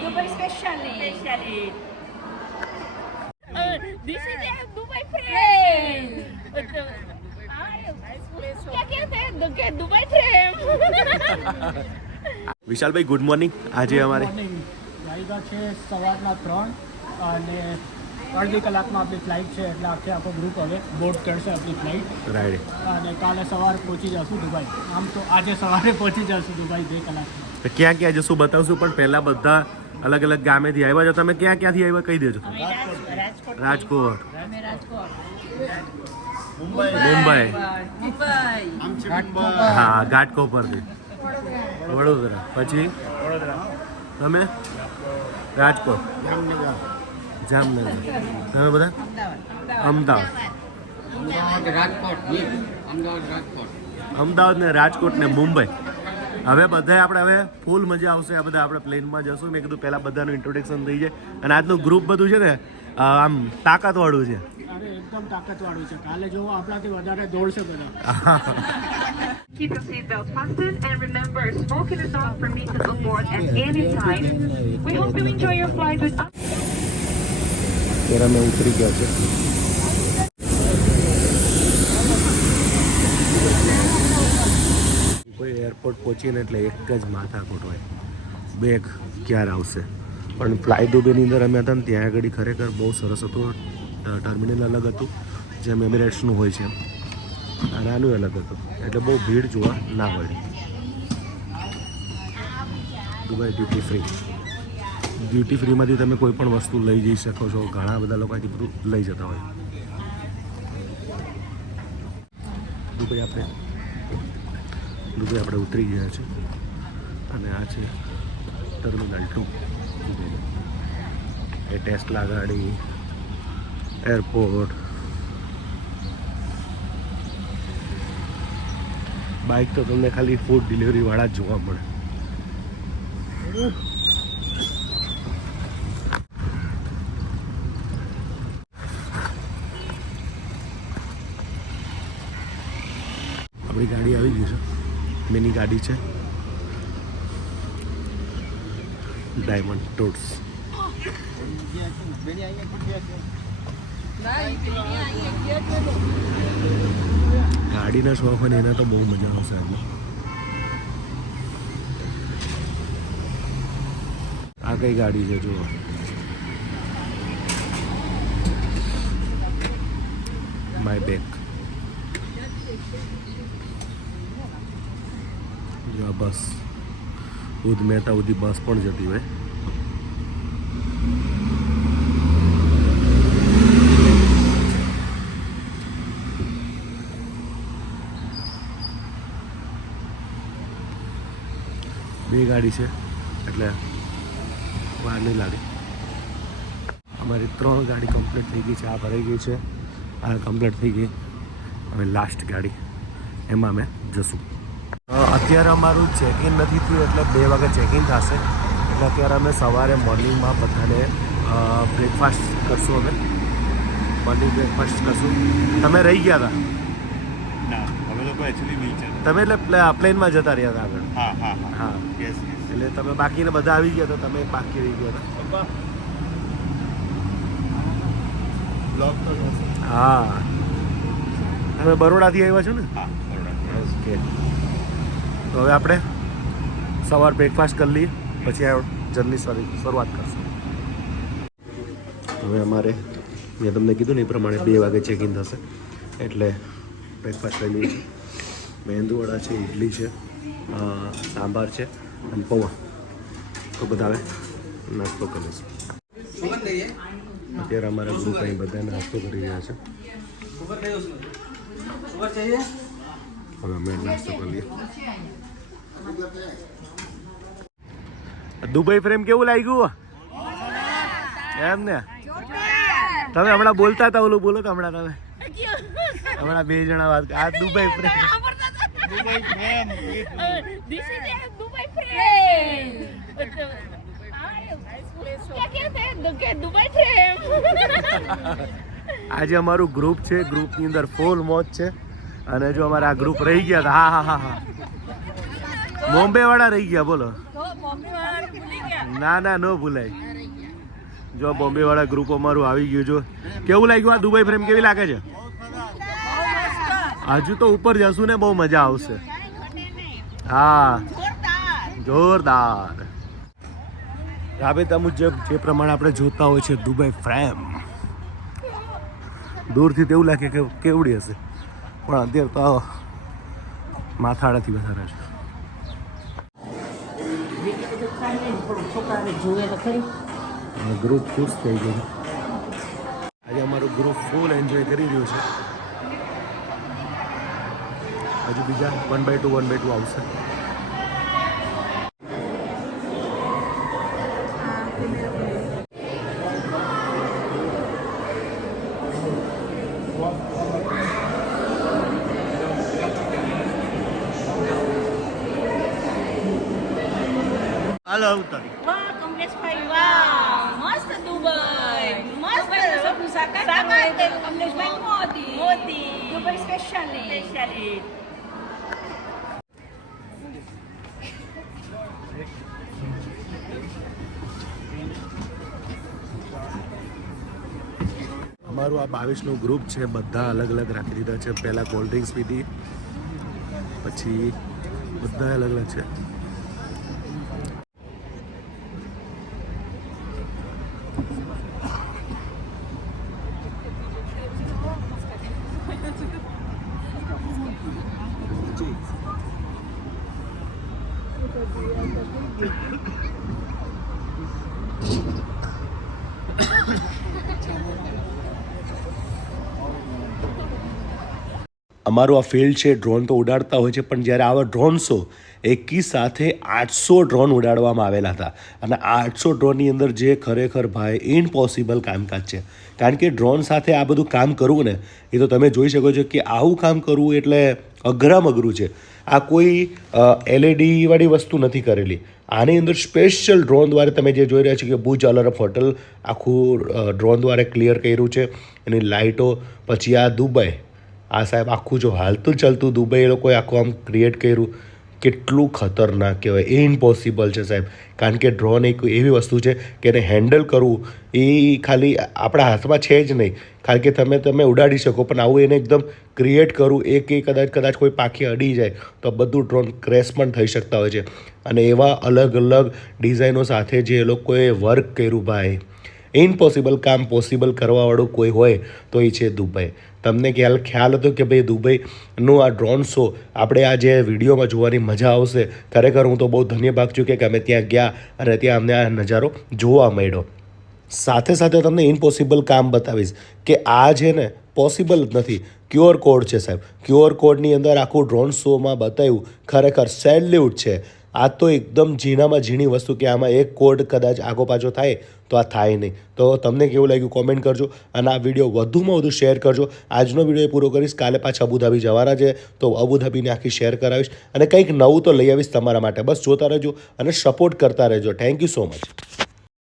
Dubai specially specially This Vishalbhai good morning આજે અમારે વાયદા છે સવારના ત્રણ અને અડધી કલાકમાં આપણી ફ્લાઇટ છે એટલે આખે આખો ગ્રુપ હવે બોર્ડ કરશે આપણી ફ્લાઇટ રાઈડ અને કાલે સવારે પહોંચી જશું દુબઈ. આમ તો આજે સવારે પહોંચી જશું દુબઈ બે કલાકમાં તો ક્યાં ક્યાં જશું બતાવશું પણ પહેલા બધા અલગ અલગ ગામેથી આવ્યા છો. તમે ક્યાં ક્યાંથી આવ્યા કહી દેજો. રાજકોટ. મુંબઈ. હા ઘાટકોપરથી વડોદરા. પછી? તમે? રાજકોટ. જામનગર. તમે બધા? અમદાવાદ. અમદાવાદ ને રાજકોટ ને મુંબઈ. હવે બધા આપણે હવે ફૂલ મજા આવશે. આ બધા આપણે પ્લેનમાં જશું. મેં કીધું પહેલાં બધાનું ઇન્ટ્રોડક્શન થઈ જાય. અને આજનું ગ્રુપ બધું છે ને આમ તાકાતવાળું છે. એકદમ તાકાતવાળું છે. કાલે જોવો આપણાથી વધારે દોડશે બધા. Keep your seatbelt fastened and remember, smoking is not permitted aboard at any time. We hope you enjoy your flight with us. ત્યારે અમે ઉતરી ગયા છે કોઈ એરપોર્ટ પહોંચીને એટલે એક જ માથાકૂટ હોય બેગ ક્યારે આવશે? પણ ફ્લાય દુબઈની અંદર અમે હતા ને ત્યાં આગળ ખરેખર બહુ સરસ હતું. ટર્મિનલ અલગ હતું, જેમ એમિરેટ્સનું હોય છે અને આનું અલગ હતું. એટલે બહુ ભીડ જોવા ના મળી. દુબઈ ડ્યુટી ફ્રી ડ્યુટી ફ્રીમાંથી તમે કોઈ પણ વસ્તુ લઈ જઈ શકો છો. ઘણા બધા લોકો અહીંથી બધું લઈ જતા હોય. દુબઈ આપણે દુબઈ આપણે ઉતરી ગયા છે. અને આ છે ટર્મિનલ ટુ. એ ટેસ્લા ગાડી, એરપોર્ટ. બાઇક તો તમને ખાલી ફૂડ ડિલિવરીવાળા જ જોવા મળે. આપણી ગાડી આવી ગઈ છે. મિની ગાડી છે. ડાયમંડ ટૂર્સ ગાડીના શોખ અને એના તો બહુ મજા આવશે આજે આ કઈ ગાડી છે, જુઓ. માય બેક આ બસ ઉદ મહેતા સુધી બસ પણ જતી હોય. બે ગાડી છે, એટલે વાર નહીં લાગે. અમારી ત્રણ ગાડી કમ્પ્લીટ થઈ ગઈ છે, આ ભરાઈ ગઈ છે, આ કમ્પ્લીટ થઈ ગઈ. હવે લાસ્ટ ગાડી, એમાં અમે જશું. અત્યારે અમારું ચેક ઇન નથી થયું એટલે બે વાગે ચેક ઇન થશે. એટલે અત્યારે અમે સવારે મોર્નિંગમાં બધાને બ્રેકફાસ્ટ કરશું અમે. મોર્નિંગ બ્રેકફાસ્ટ કરશું. તમે રહી ગયા હતા અમે લોકો એકચ્યુઅલી તમે એટલે પ્લે- પ્લેનમાં જતા રહ્યા હતા આગળ? હા હા હા. યસ એટલે તમે બાકીને બધા આવી ગયા તો તમે બાકી રહી ગયા હતા હા. તમે બરોડાથી આવ્યા છો ને? હા ઓકે તો હવે આપણે સવાર બ્રેકફાસ્ટ કરી લઈએ. પછી આ જર્ની શરૂઆત કરશું. હવે અમારે, મેં તમને કીધું ને એ પ્રમાણે બે વાગે ચેક ઇન થશે. એટલે બ્રેકફાસ્ટ લઈ લઈએ મેંદુવડા છે ઇડલી છે સાંભાર છે અને પૌવા. તો બધા હવે નાસ્તો કરીશું અત્યારે અમારા ગ્રુપ અહીં બધા નાસ્તો કરી રહ્યા છે. હવે અમે નાસ્તો કરી લઈએ. દુબઈ ફ્રેમ કેવું લાગ્યું? એમ ને તમે હમણાં બોલતા હતા ઓલું બોલો હમણાં તમે. હમણાં બે જણા વાત આ દુબઈ ફ્રેમ આજે અમારું ગ્રુપ છે ગ્રુપની અંદર ફૂલ મોજ છે. અને જો અમારા ગ્રુપ રહી ગયા હતા હા હા હા હા. બોમ્બે વાળા રહી ગયા બોલો. ના ના ન ભૂલાય. જો બોમ્બે વાળા ગ્રુપ અમારું આવી ગયું જો. કેવું લાગ્યું આ દુબઈ ફ્રેમ કેવી લાગે છે? હજુ તો ઉપર જશું ને બહુ મજા આવશે. હા. જોરદાર. રાબેતા મુજબ જે પ્રમાણે આપણે જોતા હોય છે દુબઈ ફ્રેમ દૂરથી તેવું લાગે કે કેવડી હશે. પણ અત્યારે તો માથાડાથી વધારે છે. ગ્રુપ ખુશ થઈ ગયું. આજે અમારું ગ્રુપ ફૂલ એન્જોય કરી રહ્યું છે. હજુ બીજા one by two one by two આવશે. હાલો ઉતારી વાહ કમલેશભાઈ વાહ. મસ્ત દુબઈ. મસ્ત. સપનું સાકાર સાકાર કર્યું Kamleshbhai Modi Modi Dubai specially specially અમારું આ બાવીસનું ગ્રુપ છે બધા અલગ અલગ રાખી દીધા છે. પહેલાં કોલ્ડ ડ્રિંક્સ પીધી પછી બધા અલગ અલગ છે. અમારું આ ફિલ્ડ છે ડ્રોન તો ઉડાડતા હોય છે, પણ જ્યારે આવા ડ્રોન શો એકી સાથે આઠસો ડ્રોન ઉડાડવામાં આવેલા હતા. અને આઠસો ડ્રોનની અંદર જે ખરેખર ભાઈ ઇમ્પોસિબલ કામકાજ છે. કારણ કે ડ્રોન સાથે આ બધું કામ કરવું ને, એ તો તમે જોઈ શકો છો કે આવું કામ કરવું એટલે અઘરામ અઘરું છે. આ કોઈ એલઈડીવાળી વસ્તુ નથી કરેલી. આની અંદર સ્પેશિયલ ડ્રોન દ્વારા તમે જે જોઈ રહ્યા છો કે ભુજ અલરફ હોટલ આખું ડ્રોન દ્વારા ક્લિયર કર્યું છે. એની લાઇટો, પછી આ દુબઈ. આ સાહેબ આખું જો હાલતું ચાલતું દુબઈ એ લોકોએ આખું આમ ક્રિએટ કર્યું. કેટલું ખતરનાક કહેવાય. એ ઇમ્પોસિબલ છે સાહેબ. કારણ કે ડ્રોન એક એવી વસ્તુ છે કે એને હેન્ડલ કરવું એ ખાલી આપણા હાથમાં છે જ નહીં. કારણ કે તમે તમે ઉડાડી શકો, પણ આવું એને એકદમ ક્રિએટ કરવું એ કે કદાચ કદાચ કોઈ પાખી અડી જાય, તો બધું ડ્રોન ક્રેશ પણ થઈ શકતા હોય છે. અને એવા અલગ અલગ ડિઝાઇનો સાથે જે લોકોએ વર્ક કર્યું ભાઈ. ઇમ્પોસિબલ કામ પોસિબલ કરવાવાળું કોઈ હોય તો એ છે દુબઈ. તમને ખ્યાલ ખ્યાલ હતો કે ભાઈ દુબઈનું આ ડ્રોન શો આપણે આ જે વિડીયોમાં જોવાની મજા આવશે, ખરેખર હું તો બહુ ધન્યભાગ છું કે અમે ત્યાં ગયા અને ત્યાં અમને આ નજારો જોવા મળ્યો. સાથે સાથે તમને ઇમ્પોસિબલ કામ બતાવીશ કે આ છે ને પોસિબલ જ નથી. ક્યુઆર કોડ છે સાહેબ. ક્યુઆર કોડની અંદર આખું ડ્રોન શોમાં બતાવ્યું, ખરેખર સેલ્યુટ છે. આ તો એકદમ ઝીણામાં ઝીણી વસ્તુ કે આમાં એક કોડ કદાચ આગો પાછો થાય, તો આ થાય નહીં. તો તમને કેવું લાગ્યું કોમેન્ટ કરજો અને આ વીડિયો વધુમાં વધુ શેર કરજો. આજનો વીડિયો પૂરો કરીશ. કાલે પાછા અબુધાબી જવાના છે, તો અબુધાબીને આખી શેર કરાવીશ અને કંઈક નવું તો લઈ આવીશ તમારા માટે. બસ જોતા રહેજો અને સપોર્ટ કરતા રહેજો. Thank you so much